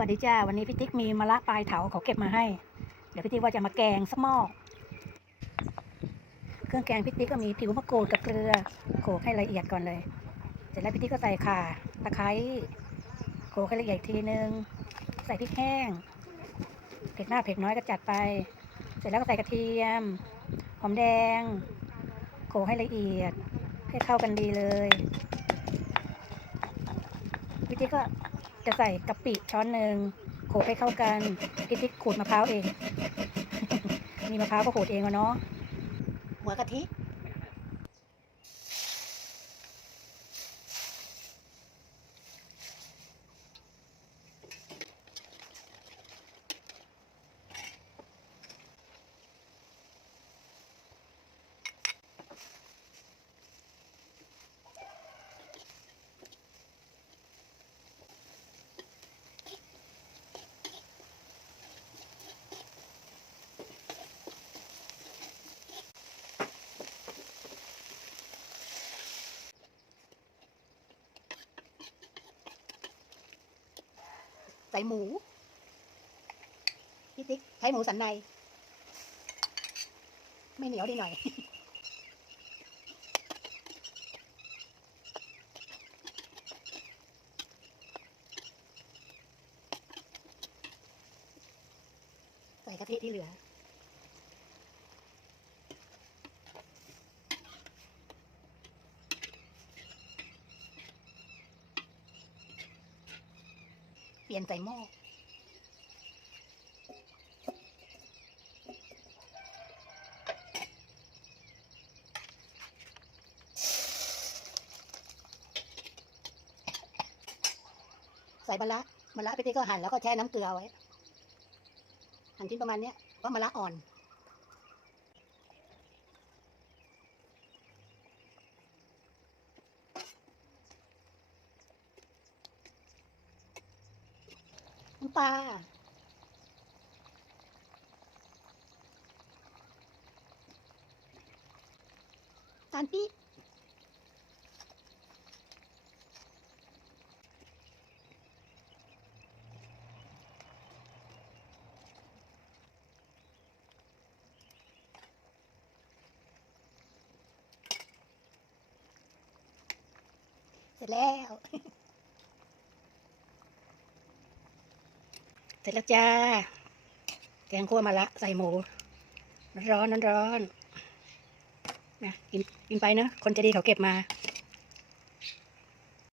วัสดีจ้า วันนี้พี่ติ๊กมีมะละปลายเถาเขาเก็บมาให้ เดี๋ยวพี่ติ๊กว่าจะมาแกงสักหม้อเครื่องแกงพี่ติ๊กก็มีผิวมะกรูดกับเกลือโขลกให้ละเอียดก่อนเลย เสร็จแล้วพี่ติ๊กก็ใส่ข่าตะไคร้โขลกให้ละเอียดอีกทีนึง ใส่พริกแห้ง เผ็ดมากเผ็ดน้อยก็จัดไป เสร็จแล้วก็ใส่กระเทียม หอมแดง โขลกให้ละเอียด ให้เข้ากันดีเลย พี่ติ๊กก็ จะใส่กะปิช้อนหนึ่งโขลกให้เข้ากันพี่ติ๊กขูดมะพร้าวเอง มีมะพร้าวก็ขูดเองอะเนาะหัวกะทิ ใส่หมูพี่ติ๊กใช้หมูสันใน ไม่เหนียวดีหน่อย ใส่กะทิที่เหลือ ยนใส่หม้อใส่มะระมะระพี่ติ๊กก็หั่นแล้วก็แช่น้ำเกลือไว้ หั่นชิ้นประมาณเนี้ยเพราะมะระอ่อน ปลาตาลปี๊บเสร็จแล้ว เสร็จแล้วจ้า แกงคั่วมาละใส่หมู ร้อนร้อนร้อนนะกินกินไปเนอะคนจะดีเขาเก็บมา